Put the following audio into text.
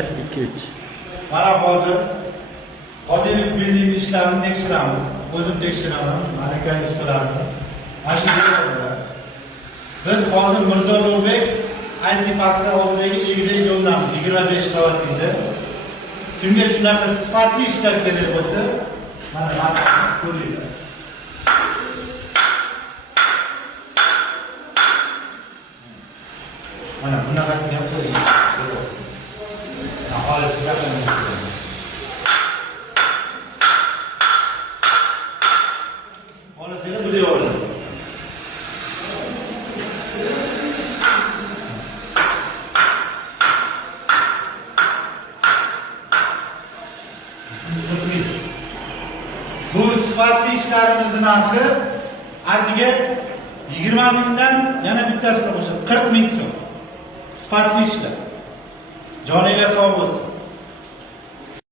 2-3. Mana hozir Qodirov bilding ishlarini tekshiramiz. O'zim tekshiraman, malakali ustalarni. Mana shu yerda. Biz hozir Mirzo Ulug'bek IT parkda oldidagi egizak yo'ldan 25 qavat edi. Kimga shunaqa sifatli ishlar kerak bo'lsa, mana ko'ringlar. Mana bunaqasiga ham qo'ying. Xolasini bu deyapman. Bu sifatli ishlarimizni narxi atigi 20 mingdan yana bittasini qo'shib 40 ming so'm. Sifatli ishlar. Joniga sog' bo'lsin.